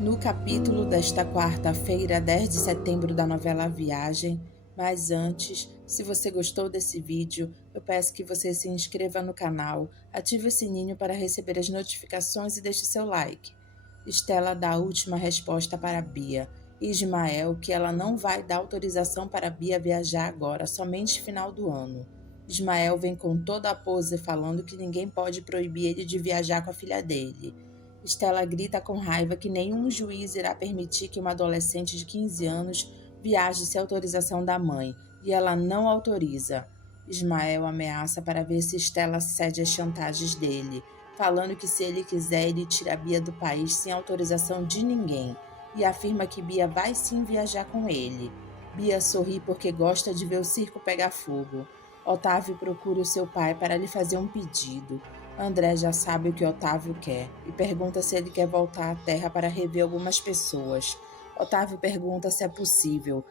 No capítulo desta quarta-feira, 10 de setembro da novela Viagem. Mas antes, se você gostou desse vídeo, eu peço que você se inscreva no canal, ative o sininho para receber as notificações e deixe seu like. Estela dá a última resposta para Bia. E Ismael que ela não vai dar autorização para Bia viajar agora, somente final do ano. Ismael vem com toda a pose falando que ninguém pode proibir ele de viajar com a filha dele. Estela grita com raiva que nenhum juiz irá permitir que uma adolescente de 15 anos viaje sem autorização da mãe, e ela não autoriza. Ismael ameaça para ver se Estela cede às chantagens dele, falando que se ele quiser ele tira Bia do país sem autorização de ninguém, e afirma que Bia vai sim viajar com ele. Bia sorri porque gosta de ver o circo pegar fogo. Otávio procura o seu pai para lhe fazer um pedido. André já sabe o que Otávio quer e pergunta se ele quer voltar à Terra para rever algumas pessoas. Otávio pergunta se é possível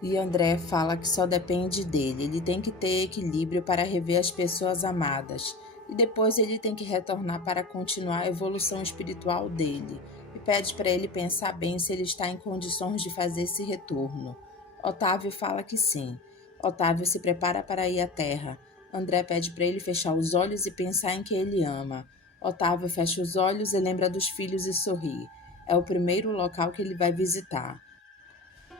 e André fala que só depende dele. Ele tem que ter equilíbrio para rever as pessoas amadas e depois ele tem que retornar para continuar a evolução espiritual dele e pede para ele pensar bem se ele está em condições de fazer esse retorno. Otávio fala que sim. Otávio se prepara para ir à Terra. André pede para ele fechar os olhos e pensar em quem ele ama. Otávio fecha os olhos e lembra dos filhos e sorri. É o primeiro local que ele vai visitar.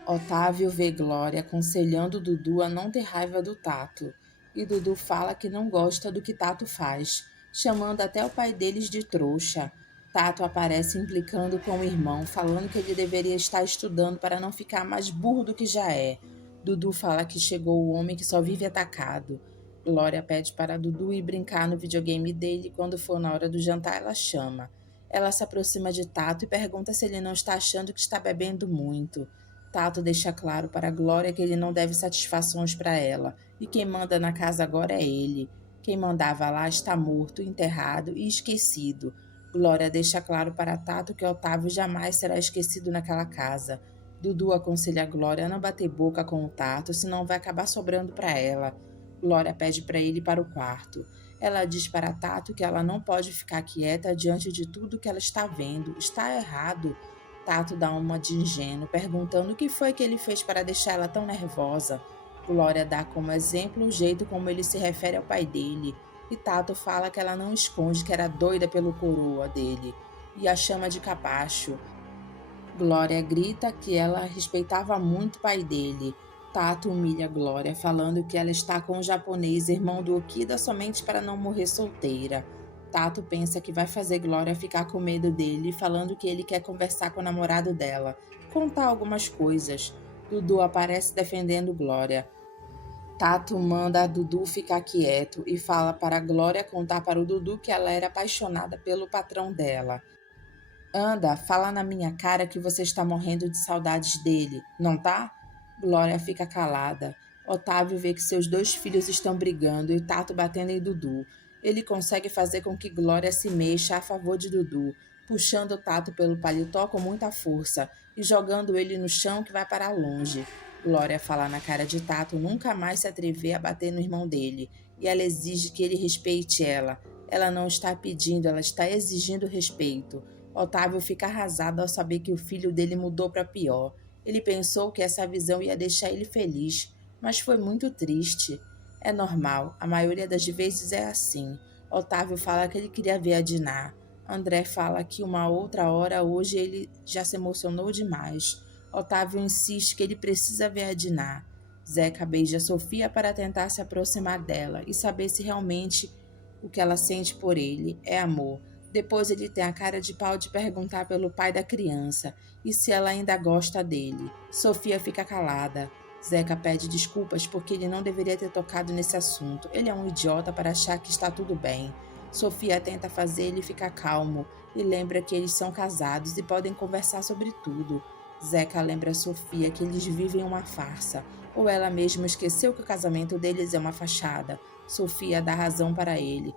Otávio vê Glória aconselhando Dudu a não ter raiva do Tato. E Dudu fala que não gosta do que Tato faz, chamando até o pai deles de trouxa. Tato aparece implicando com o irmão, falando que ele deveria estar estudando para não ficar mais burro do que já é. Dudu fala que chegou o homem que só vive atacado. Glória pede para Dudu ir brincar no videogame dele e quando for na hora do jantar ela chama. Ela se aproxima de Tato e pergunta se ele não está achando que está bebendo muito. Tato deixa claro para Glória que ele não deve satisfações para ela, e quem manda na casa agora é ele. Quem mandava lá está morto, enterrado e esquecido. Glória deixa claro para Tato que Otávio jamais será esquecido naquela casa. Dudu aconselha a Glória a não bater boca com o Tato, senão vai acabar sobrando para ela. Glória pede para ele ir para o quarto. Ela diz para Tato que ela não pode ficar quieta diante de tudo que ela está vendo. Está errado. Tato dá uma de ingênuo, perguntando o que foi que ele fez para deixar ela tão nervosa. Glória dá como exemplo o jeito como ele se refere ao pai dele, e Tato fala que ela não esconde que era doida pelo coroa dele, e a chama de capacho. Glória grita que ela respeitava muito o pai dele. Tato humilha Glória, falando que ela está com o japonês, irmão do Okida, somente para não morrer solteira. Tato pensa que vai fazer Glória ficar com medo dele, falando que ele quer conversar com o namorado dela, contar algumas coisas. Dudu aparece defendendo Glória. Tato manda a Dudu ficar quieto e fala para Glória contar para o Dudu que ela era apaixonada pelo patrão dela. Anda, fala na minha cara que você está morrendo de saudades dele, não tá? Glória fica calada. Otávio vê que seus dois filhos estão brigando e Tato batendo em Dudu. Ele consegue fazer com que Glória se mexa a favor de Dudu, puxando Tato pelo paletó com muita força e jogando ele no chão que vai para longe. Glória fala na cara de Tato nunca mais se atrever a bater no irmão dele, e ela exige que ele respeite ela. Ela não está pedindo, ela está exigindo respeito. Otávio fica arrasado ao saber que o filho dele mudou para pior. Ele pensou que essa visão ia deixar ele feliz, mas foi muito triste. É normal, a maioria das vezes é assim. Otávio fala que ele queria ver a Diná. André fala que uma outra hora hoje ele já se emocionou demais. Otávio insiste que ele precisa ver a Diná. Zeca beija Sofia para tentar se aproximar dela e saber se realmente o que ela sente por ele é amor. Depois ele tem a cara de pau de perguntar pelo pai da criança e se ela ainda gosta dele. Sofia fica calada. Zeca pede desculpas porque ele não deveria ter tocado nesse assunto. Ele é um idiota para achar que está tudo bem. Sofia tenta fazer ele ficar calmo e lembra que eles são casados e podem conversar sobre tudo. Zeca lembra a Sofia que eles vivem uma farsa, ou ela mesma esqueceu que o casamento deles é uma fachada. Sofia dá razão para ele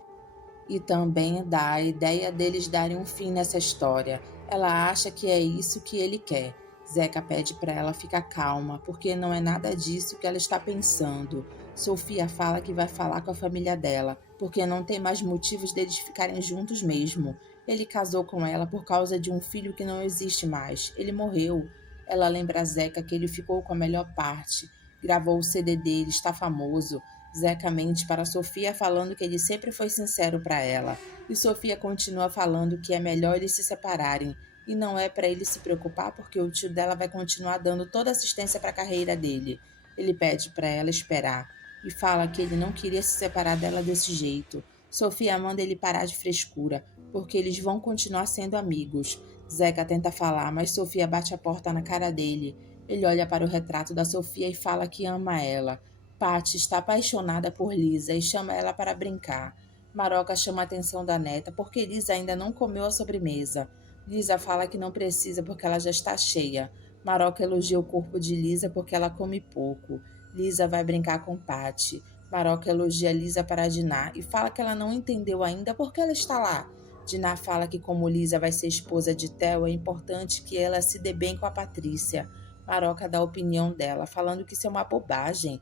e também dá a ideia deles darem um fim nessa história. Ela acha que é isso que ele quer. Zeca pede para ela ficar calma, porque não é nada disso que ela está pensando. Sofia fala que vai falar com a família dela, porque não tem mais motivos deles ficarem juntos mesmo. Ele casou com ela por causa de um filho que não existe mais. Ele morreu. Ela lembra a Zeca que ele ficou com a melhor parte. Gravou o CD dele, está famoso. Zeca mente para Sofia falando que ele sempre foi sincero para ela. E Sofia continua falando que é melhor eles se separarem. E não é para ele se preocupar porque o tio dela vai continuar dando toda assistência para a carreira dele. Ele pede para ela esperar e fala que ele não queria se separar dela desse jeito. Sofia manda ele parar de frescura, porque eles vão continuar sendo amigos. Zeca tenta falar, mas Sofia bate a porta na cara dele. Ele olha para o retrato da Sofia e fala que ama ela. Patty está apaixonada por Lisa e chama ela para brincar. Maroca chama a atenção da neta porque Lisa ainda não comeu a sobremesa. Lisa fala que não precisa porque ela já está cheia. Maroca elogia o corpo de Lisa porque ela come pouco. Lisa vai brincar com Patty. Maroca elogia Lisa para Diná e fala que ela não entendeu ainda por que ela está lá. Diná fala que como Lisa vai ser esposa de Theo, é importante que ela se dê bem com a Patrícia. Maroca dá a opinião dela, falando que isso é uma bobagem.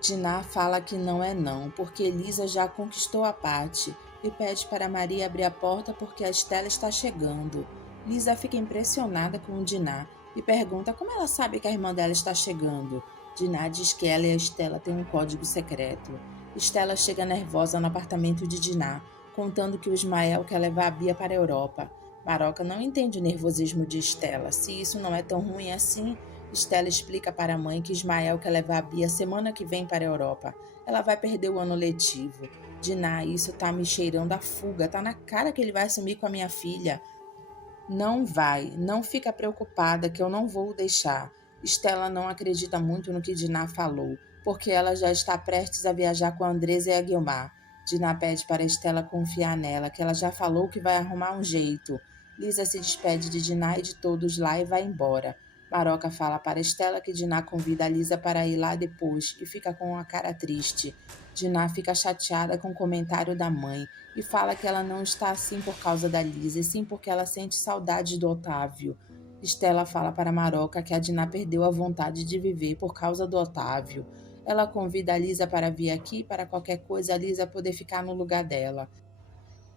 Diná fala que não é não, porque Lisa já conquistou a Patty e pede para Maria abrir a porta porque a Estela está chegando. Lisa fica impressionada com Diná e pergunta como ela sabe que a irmã dela está chegando. Diná diz que ela e a Estela têm um código secreto. Estela chega nervosa no apartamento de Diná, contando que o Ismael quer levar a Bia para a Europa. Maroca não entende o nervosismo de Estela. Se isso não é tão ruim assim, Estela explica para a mãe que Ismael quer levar a Bia semana que vem para a Europa. Ela vai perder o ano letivo. Diná, isso tá me cheirando a fuga. Tá na cara que ele vai sumir com a minha filha. Não vai. Não fica preocupada que eu não vou o deixar. Estela não acredita muito no que Diná falou, porque ela já está prestes a viajar com a Andresa e a Guilmar. Diná pede para Estela confiar nela, que ela já falou que vai arrumar um jeito. Lisa se despede de Diná e de todos lá e vai embora. Maroca fala para Estela que Diná convida a Lisa para ir lá depois e fica com a cara triste. Diná fica chateada com o comentário da mãe e fala que ela não está assim por causa da Lisa, e sim porque ela sente saudade do Otávio. Estela fala para Maroca que a Diná perdeu a vontade de viver por causa do Otávio. Ela convida a Lisa para vir aqui para qualquer coisa a Lisa poder ficar no lugar dela.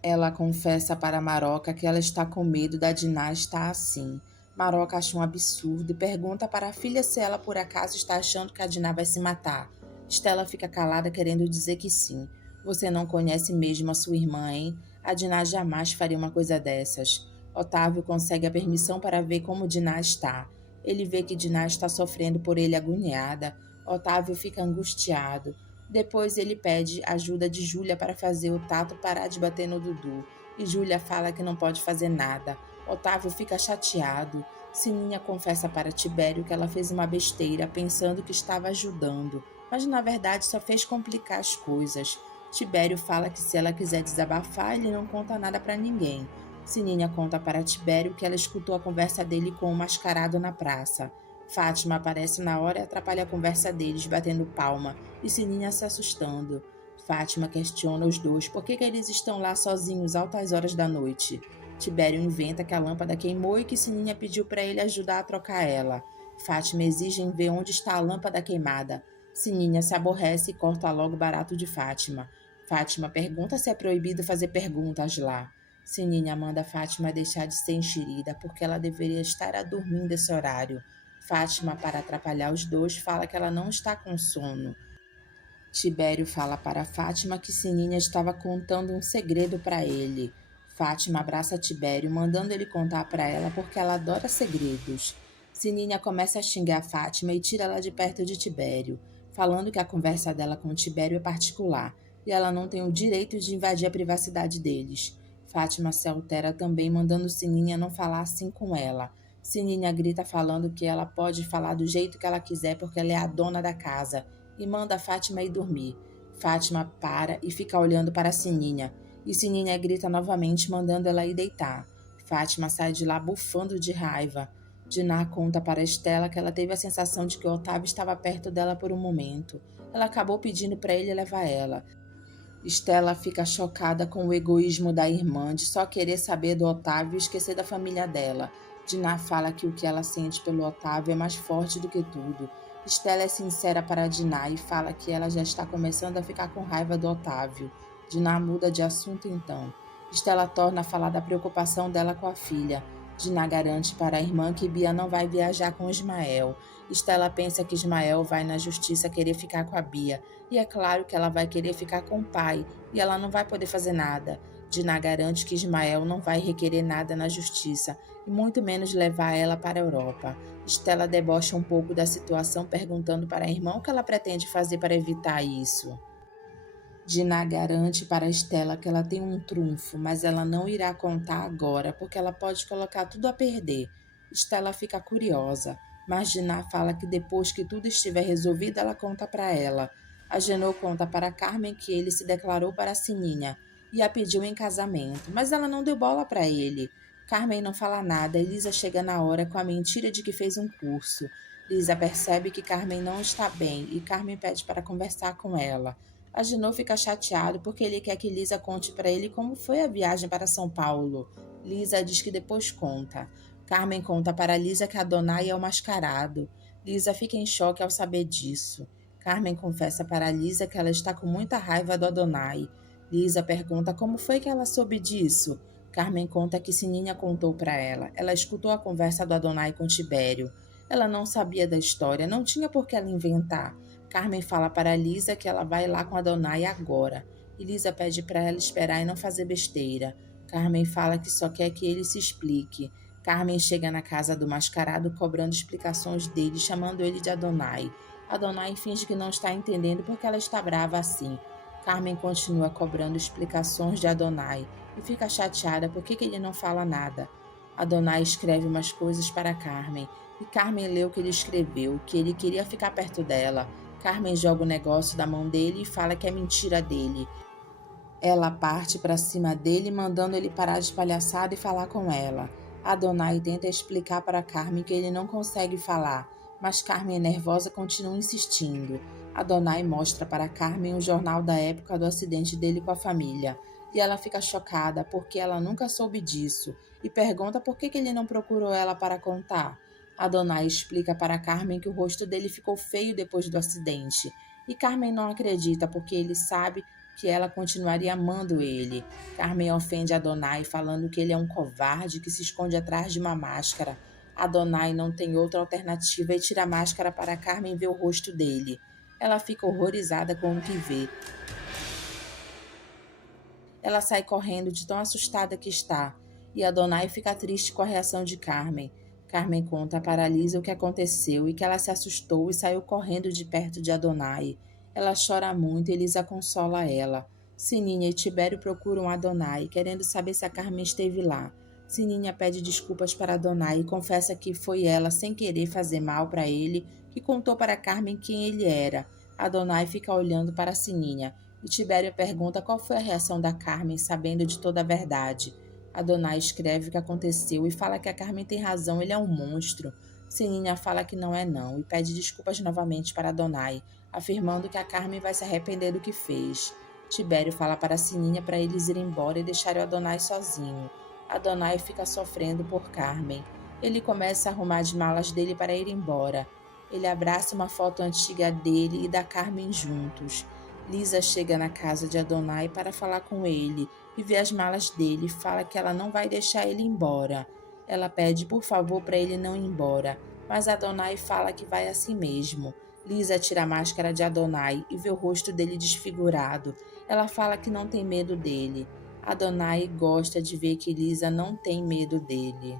Ela confessa para Maroca que ela está com medo da Diná estar assim. Maroca acha um absurdo e pergunta para a filha se ela por acaso está achando que a Diná vai se matar. Estela fica calada querendo dizer que sim. Você não conhece mesmo a sua irmã, hein? A Diná jamais faria uma coisa dessas. Otávio consegue a permissão para ver como Diná está. Ele vê que Diná está sofrendo por ele agoniada. Otávio fica angustiado. Depois ele pede ajuda de Júlia para fazer o Tato parar de bater no Dudu. E Júlia fala que não pode fazer nada. Otávio fica chateado. Sininha confessa para Tibério que ela fez uma besteira pensando que estava ajudando, mas na verdade só fez complicar as coisas. Tibério fala que se ela quiser desabafar, ele não conta nada para ninguém. Sininha conta para Tibério que ela escutou a conversa dele com o mascarado na praça. Fátima aparece na hora e atrapalha a conversa deles, batendo palma, e Sininha se assustando. Fátima questiona os dois por que eles estão lá sozinhos altas horas da noite. Tibério inventa que a lâmpada queimou e que Sininha pediu para ele ajudar a trocar ela. Fátima exige em ver onde está a lâmpada queimada. Sininha se aborrece e corta logo o barato de Fátima. Fátima pergunta se é proibido fazer perguntas lá. Sininha manda Fátima deixar de ser enxerida porque ela deveria estar a dormir desse horário. Fátima, para atrapalhar os dois, fala que ela não está com sono. Tibério fala para Fátima que Sininha estava contando um segredo para ele. Fátima abraça Tibério, mandando ele contar para ela porque ela adora segredos. Sininha começa a xingar Fátima e tira ela de perto de Tibério, falando que a conversa dela com Tibério é particular e ela não tem o direito de invadir a privacidade deles. Fátima se altera também, mandando Sininha não falar assim com ela. Sininha grita falando que ela pode falar do jeito que ela quiser porque ela é a dona da casa e manda Fátima ir dormir. Fátima para e fica olhando para Sininha, e Sininha grita novamente mandando ela ir deitar. Fátima sai de lá bufando de raiva. Diná conta para Estela que ela teve a sensação de que o Otávio estava perto dela por um momento. Ela acabou pedindo para ele levar ela. Estela fica chocada com o egoísmo da irmã de só querer saber do Otávio e esquecer da família dela. Diná fala que o que ela sente pelo Otávio é mais forte do que tudo. Estela é sincera para Diná e fala que ela já está começando a ficar com raiva do Otávio. Diná muda de assunto então. Estela torna a falar da preocupação dela com a filha. Diná garante para a irmã que Bia não vai viajar com Ismael. Estela pensa que Ismael vai na justiça querer ficar com a Bia. E é claro que ela vai querer ficar com o pai. E ela não vai poder fazer nada. Diná garante que Ismael não vai requerer nada na justiça. E muito menos levar ela para a Europa. Estela debocha um pouco da situação, perguntando para a irmã o que ela pretende fazer para evitar isso. Diná garante para Estela que ela tem um trunfo, mas ela não irá contar agora, porque ela pode colocar tudo a perder. Estela fica curiosa, mas Diná fala que depois que tudo estiver resolvido, ela conta para ela. A Genô conta para Carmen que ele se declarou para Sininha e a pediu em casamento, mas ela não deu bola para ele. Carmen não fala nada e Lisa chega na hora com a mentira de que fez um curso. Lisa percebe que Carmen não está bem e Carmen pede para conversar com ela. Agenor fica chateado porque ele quer que Lisa conte para ele como foi a viagem para São Paulo. Lisa diz que depois conta. Carmen conta para Lisa que Adonai é o mascarado. Lisa fica em choque ao saber disso. Carmen confessa para Lisa que ela está com muita raiva do Adonai. Lisa pergunta como foi que ela soube disso. Carmen conta que Sininha contou para ela. Ela escutou a conversa do Adonai com Tibério. Ela não sabia da história, não tinha por que ela inventar. Carmen fala para Lisa que ela vai lá com Adonai agora. E Lisa pede para ela esperar e não fazer besteira. Carmen fala que só quer que ele se explique. Carmen chega na casa do mascarado cobrando explicações dele, chamando ele de Adonai. Adonai finge que não está entendendo porque ela está brava assim. Carmen continua cobrando explicações de Adonai e fica chateada porque ele não fala nada. Adonai escreve umas coisas para Carmen e Carmen lê o que ele escreveu, que ele queria ficar perto dela. Carmen joga o negócio da mão dele e fala que é mentira dele. Ela parte para cima dele, mandando ele parar de palhaçada e falar com ela. Adonai tenta explicar para Carmen que ele não consegue falar, mas Carmen, nervosa, continua insistindo. Adonai mostra para Carmen o jornal da época do acidente dele com a família, e ela fica chocada porque ela nunca soube disso e pergunta por que ele não procurou ela para contar. Adonai explica para Carmen que o rosto dele ficou feio depois do acidente, e Carmen não acredita porque ele sabe que ela continuaria amando ele. Carmen ofende Adonai, falando que ele é um covarde que se esconde atrás de uma máscara. Adonai não tem outra alternativa e tira a máscara para Carmen ver o rosto dele. Ela fica horrorizada com o que vê. Ela sai correndo de tão assustada que está, e Adonai fica triste com a reação de Carmen. Carmen conta para Lisa o que aconteceu e que ela se assustou e saiu correndo de perto de Adonai. Ela chora muito e Lisa consola ela. Sininha e Tibério procuram Adonai, querendo saber se a Carmen esteve lá. Sininha pede desculpas para Adonai e confessa que foi ela, sem querer fazer mal para ele, que contou para Carmen quem ele era. Adonai fica olhando para Sininha e Tibério pergunta qual foi a reação da Carmen sabendo de toda a verdade. Adonai escreve o que aconteceu e fala que a Carmen tem razão, ele é um monstro. Sininha fala que não é não e pede desculpas novamente para Adonai, afirmando que a Carmen vai se arrepender do que fez. Tibério fala para Sininha para eles irem embora e deixarem o Adonai sozinho. Adonai fica sofrendo por Carmen. Ele começa a arrumar as malas dele para ir embora. Ele abraça uma foto antiga dele e da Carmen juntos. Lisa chega na casa de Adonai para falar com ele e vê as malas dele e fala que ela não vai deixar ele embora. Ela pede por favor para ele não ir embora, mas Adonai fala que vai assim mesmo. Lisa tira a máscara de Adonai e vê o rosto dele desfigurado. Ela fala que não tem medo dele. Adonai gosta de ver que Lisa não tem medo dele.